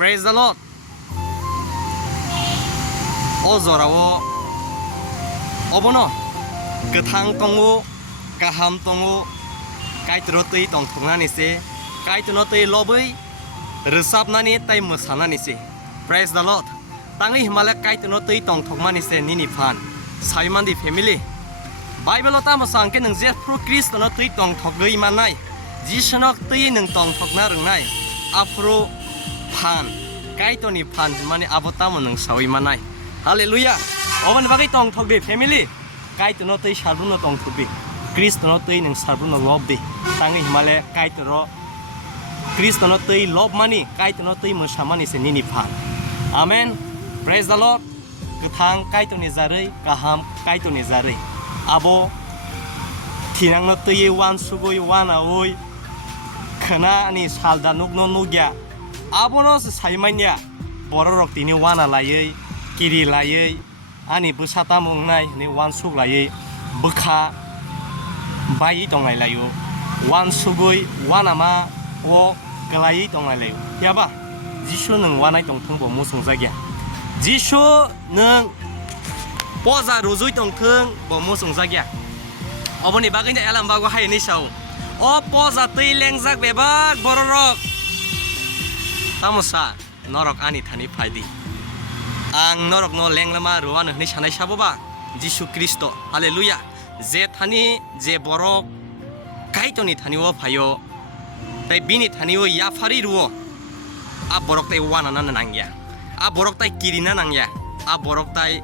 Praise the Lord. 어저라워 어버너 그탕 동우 가함 동우 가이트로뜨이 동통나니세 가이트노뜨이 러브이 르삽나니 따이 무사나니세 Praise the Lord. 땅의 히말라야 가이트노뜨이 동통마니세 니니판 사이만디 패밀리 바이블로 따마서 안게 능제 프로 크리스토노 뜨이 동통의 만나이 지셔넉 뜨이 능 동통나릉나이 앞으로 판 가이토니 판 히마니 아보따모 능 사위 만나이 할렐루야. 어머니 바기 동통비 패밀리 가이토노 뜨이 샤브노 동통비 크리스토노 뜨이 능 샤브노 롭비 땅의 히말라야 가이토로 크리스토노 뜨이 롭마니 가이토노 뜨이 무샤마니세 니니판 아멘. Praise the Lord. 그탕 가이토니 자르이 가함 가이토니 자르이 아보 티낭노 뜨이 완 수고이 완아오이 크나니 살다 누그노 누기야 아보노스 사이마냐 보로록 티니 완아 라이이 기리 라이이 아니 부사타 몽나이 니 완숙 라이이 부카 바이 동라이 라이요 완 수고이 완아마 오 글라이 동라이 라이요 야바 지슈는 완아이 동통보 무송자기야 지슈는 보자 로조이 동통 보모 송자기야 어머니 바기냐 엘람바고 하이니 샤오 어 보자 뜨이랭작 베박 보로록 타모사 너럭 아니 타니 파이디 앙 너럭 너 랭라마 루아는 니 샤나이 샤보바 지슈 크리스토 할렐루야 제 타니 제 보록 가이토니 타니오 파요 데 비니 타니오 야파리 루오 아 보록 타이 와나나는 앙야 아 보록 타이 기리나 낭야 아 보록 타이